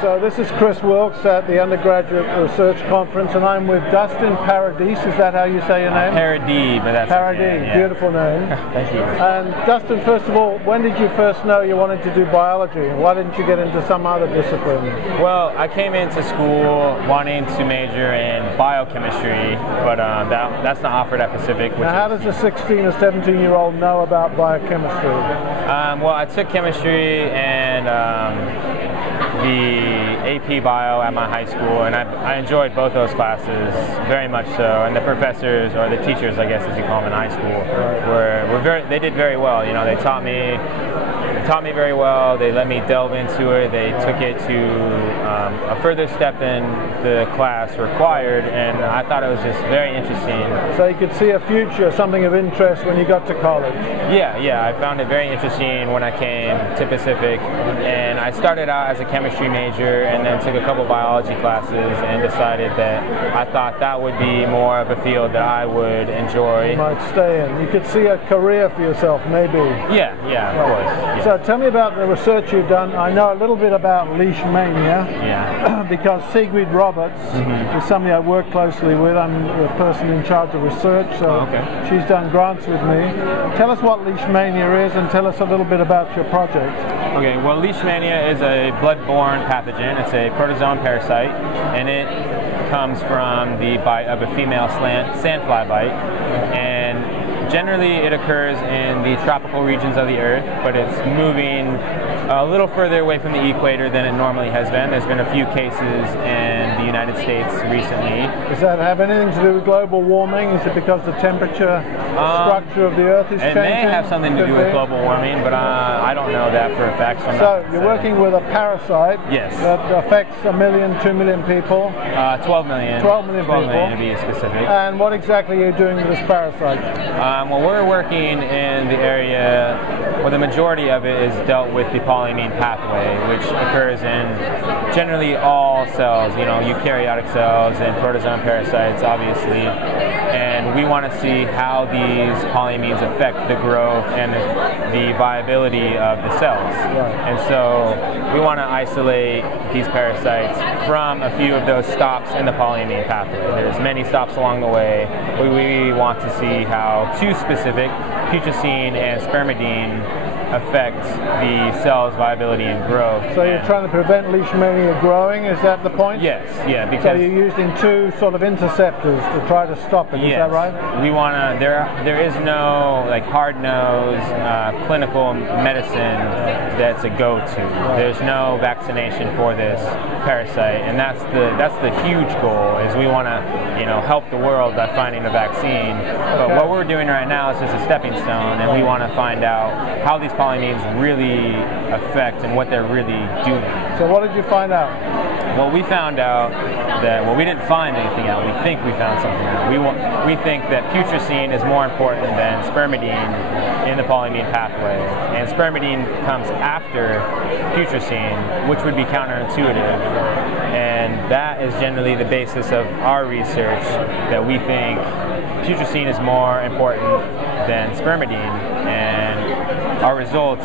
So this is Chris Wilkes at the Undergraduate Research Conference, and I'm with Dustin Paradis. Is that how you say your name? Paradis, but that's Paradis, okay, yeah. Beautiful name. Thank you. And Dustin, first of all, when did you first know you wanted to do biology? Why didn't you get into some other discipline? Well, I came into school wanting to major in biochemistry, but that's not offered at Pacific. Now, how does a 16 or 17-year-old know about biochemistry? Well, I took chemistry and the AP Bio at my high school, and I enjoyed both those classes very much so. And the professors, or the teachers, I guess as you call them in high school, they did very well. You know, they taught me very well. They let me delve into it. They took it to a further step than the class required, and I thought it was just very interesting. So you could see a future, something of interest when you got to college. Yeah, I found it very interesting when I came to Pacific, and I started out as a chemistry major and then took a couple biology classes and decided that I thought that would be more of a field that I would enjoy. You might stay in. You could see a career for yourself, maybe. Yeah, of course. Yeah. So tell me about the research you've done. I know a little bit about leishmania, because Sigrid Roberts is somebody I work closely with. I'm the person in charge of research, so she's done grants with me. Tell us what leishmania is, and tell us a little bit about your project. Okay, well, leishmania is a blood-borne pathogen. It's a protozoan parasite, and it comes from the bite of a female sandfly bite. And generally it occurs in the tropical regions of the Earth, but it's moving a little further away from the equator than it normally has been. There's been a few cases in the United States recently. Does that have anything to do with global warming? Is it because the temperature structure of the Earth is changing? It may have something to do with global warming, but I don't know that for a fact. So you're working with a parasite that affects 1 million, 2 million people? 12 million. 12 million people. 12 million to be specific. And what exactly are you doing with this parasite? Well, we're working in the area where the majority of it is dealt with the polyamine pathway, which occurs in generally all cells, you know, eukaryotic cells and protozoan parasites, obviously. And we want to see how these polyamines affect the growth and the viability of the cells. And so we want to isolate these parasites from a few of those stops in the polyamine pathway. There's many stops along the way. We want to see how two specific, putrescine and spermidine, affect the cell's viability and growth. So you're trying to prevent leishmania growing, is that the point? Yes, because so you're using two sort of interceptors to try to stop it, is that right? We want to, there is no like hard-nosed clinical medicine that's a go-to. There's no vaccination for this parasite, and that's the huge goal, is we want to, you know, help the world by finding a vaccine. But what we're doing right now is just a stepping stone, and we want to find out how these polyamines really affect and what they're really doing. So what did you find out? Well, we found out that, well, we didn't find anything out. We think we found something out. We think that putrescine is more important than spermidine in the polyamine pathway. And spermidine comes after putrescine, which would be counterintuitive. And that is generally the basis of our research, that we think putrescine is more important than spermidine. And our results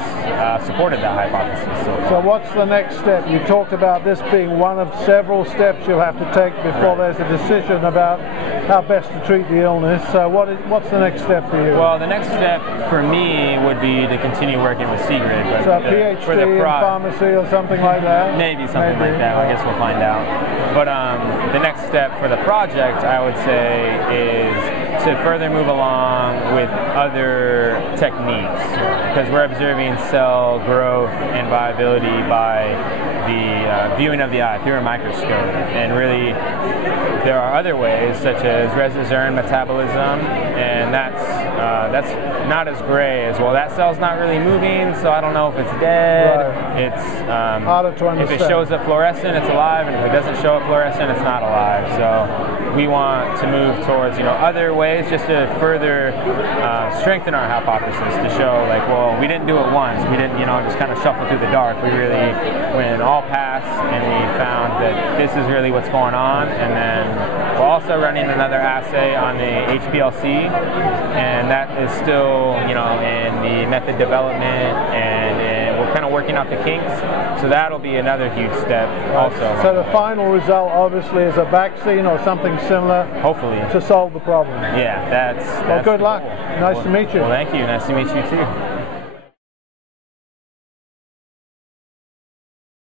supported that hypothesis. So what's the next step? You talked about this being one of several steps you'll have to take before there's a decision about how best to treat the illness. So what's the next step for you? Well, the next step for me would be to continue working with Sigrid. But so a PhD in pharmacy or something like that? Maybe something like that. I guess we'll find out. But the next step for the project, I would say, is to further move along with other techniques, because we're observing cell growth and viability by the viewing of the eye through a microscope. And really, there are other ways, such as resisern metabolism, and that's not as gray as, well, that cell's not really moving, so I don't know if it's dead. It's harder to understand. If it shows up fluorescent, it's alive, and if it doesn't show up fluorescent, it's not alive. So we want to move towards, you know, other ways just to further strengthen our hypothesis, to show, like, well, we didn't do it once. We didn't, you know, just kind of shuffle through the dark. We really went in all paths, and we found that this is really what's going on. And then we're also running another assay on the HPLC, and that is still, you know, in the method development, and we're kind of working out the kinks. So that'll be another huge step also. So the final result obviously is a vaccine or something similar. Hopefully. To solve the problem. Yeah, that's well, good luck. Cool. Nice to meet you. Well, thank you. Nice to meet you too.